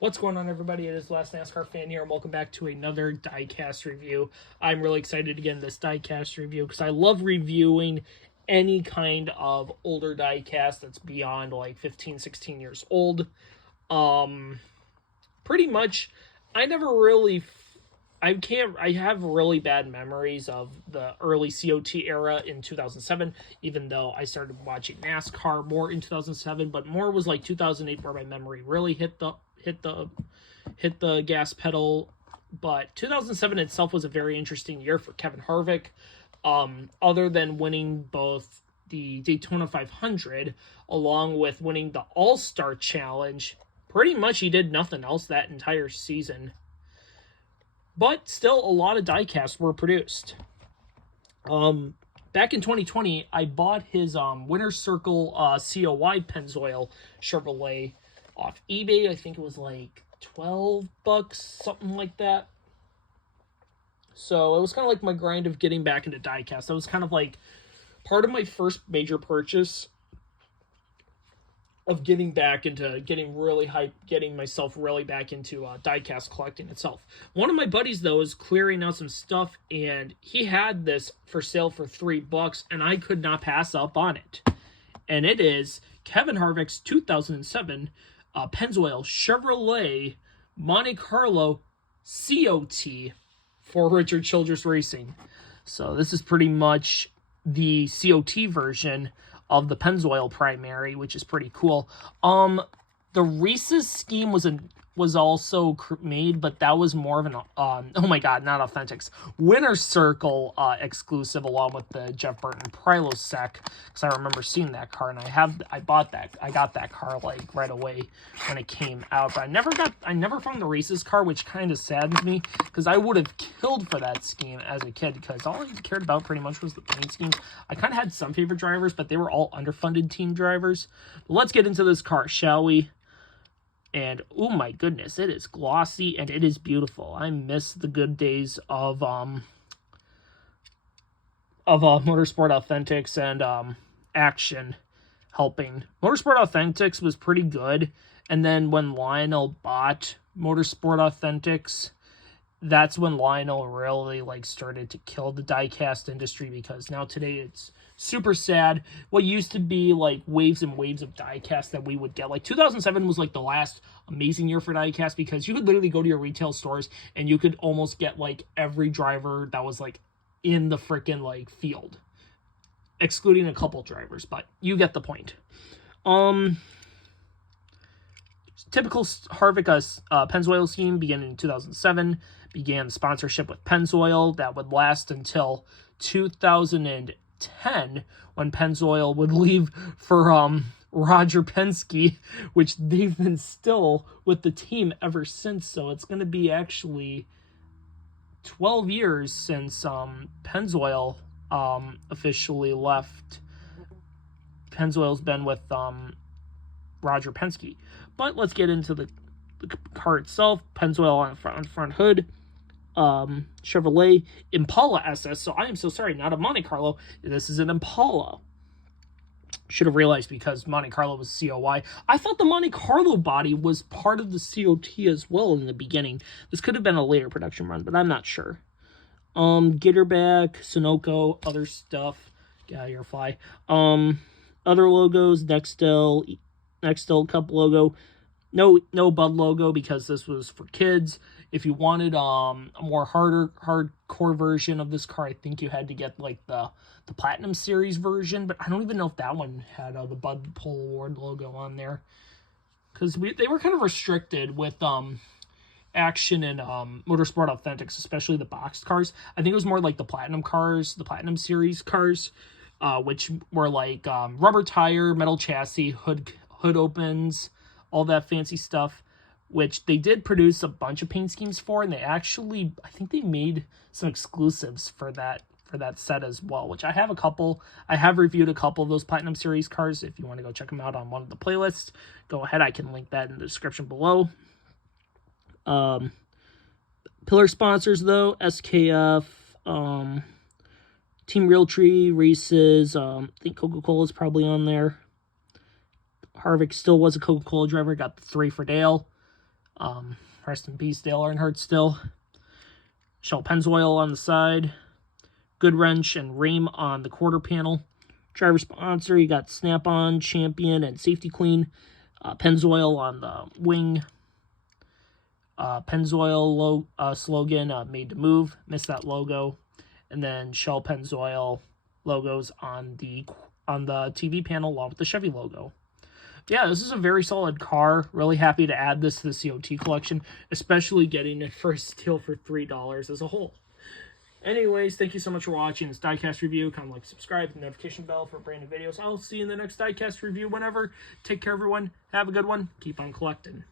What's going on, everybody? It is the Last NASCAR Fan here, and welcome back to another Diecast review. I'm really excited to get in this Diecast review because I love reviewing any kind of older diecast that's beyond like 15, 16 years old. Pretty much, I never really... I have really bad memories of the early COT era in 2007, even though I started watching NASCAR more in 2007, but more was like 2008 where my memory really hit the gas pedal. But 2007 itself was a very interesting year for Kevin Harvick. Other than winning both the Daytona 500 along with winning the All-Star Challenge, pretty much he did nothing else that entire season. But still, a lot of diecasts were produced. Back in 2020, I bought his Winner's Circle COI Pennzoil Chevrolet off eBay. I think it was like $12, something like that. So it was kind of like my grind of getting back into diecast. That was kind of like part of my first major purchase of getting back into getting really hyped, getting myself really back into diecast collecting itself. One of my buddies, though, is clearing out some stuff, and he had this for sale for $3, and I could not pass up on it. And it is Kevin Harvick's 2007 Pennzoil Chevrolet Monte Carlo COT for Richard Childress Racing. So this is pretty much the COT version of the Pennzoil primary, which is pretty cool. The Reese's scheme was also made, but that was more of an oh my god, not Authentics, Winner's Circle exclusive, along with the Jeff Burton Prilosec, because I remember seeing that car, and I got that car like right away when it came out. But I never found the Reese's car, which kind of saddens me, because I would have killed for that scheme as a kid, because all I cared about pretty much was the paint schemes. I kind of had some favorite drivers, but they were all underfunded team drivers. But let's get into this car, shall we? And oh my goodness, it is glossy and it is beautiful. I miss the good days of Motorsport Authentics and Action helping. Motorsport Authentics was pretty good, and then when Lionel bought Motorsport Authentics, that's when Lionel really started to kill the diecast industry, because now today it's super sad. What used to be waves and waves of diecast that we would get, 2007 was the last amazing year for diecast, because you could literally go to your retail stores and you could almost get every driver that was in the freaking field, excluding a couple drivers, but you get the point. Typical Harvick Pennzoil scheme began in 2007. Began the sponsorship with Pennzoil that would last until 2010, when Pennzoil would leave for Roger Penske, which they've been still with the team ever since. So it's going to be actually 12 years since Pennzoil officially left. Pennzoil's been with Roger Penske. But let's get into the car itself. Pennzoil on front hood. Chevrolet Impala SS. So I am so sorry, not a Monte Carlo. This is an Impala. Should have realized, because Monte Carlo was COI. I thought the Monte Carlo body was part of the COT as well in the beginning. This could have been a later production run, but I'm not sure. Gitterback, Sunoco, other stuff. Get out of here, fly. Other logos, Nextel Cup logo. No Bud logo, because this was for kids. If you wanted a more hardcore version of this car, I think you had to get the Platinum Series version, but I don't even know if that one had the Bud Pole Award logo on there, because they were kind of restricted with Action and Motorsport Authentics, especially the boxed cars. I think it was more the Platinum cars, the Platinum Series cars, which were rubber tire, metal chassis, hood opens, all that fancy stuff, which they did produce a bunch of paint schemes for, and I think they made some exclusives for that set as well, which I have a couple. I have reviewed a couple of those Platinum Series cars. If you want to go check them out on one of the playlists, go ahead. I can link that in the description below. Pillar sponsors, though, SKF, Team Realtree, Reese's, I think Coca-Cola is probably on there. Harvick still was a Coca-Cola driver, got the 3 for Dale. Rest in peace, Dale Earnhardt still. Shell Pennzoil on the side. Good wrench and Rheem on the quarter panel. Driver sponsor, you got Snap-on, Champion, and Safety Clean. Pennzoil on the wing. Pennzoil slogan, made to move. Missed that logo. And then Shell Pennzoil logos on the TV panel along with the Chevy logo. Yeah, this is a very solid car. Really happy to add this to the COT collection, especially getting it for a steal for $3 as a whole. Anyways, thank you so much for watching this diecast review. Comment, like, subscribe, the notification bell for brand new videos. I'll see you in the next diecast review whenever. Take care, everyone. Have a good one. Keep on collecting.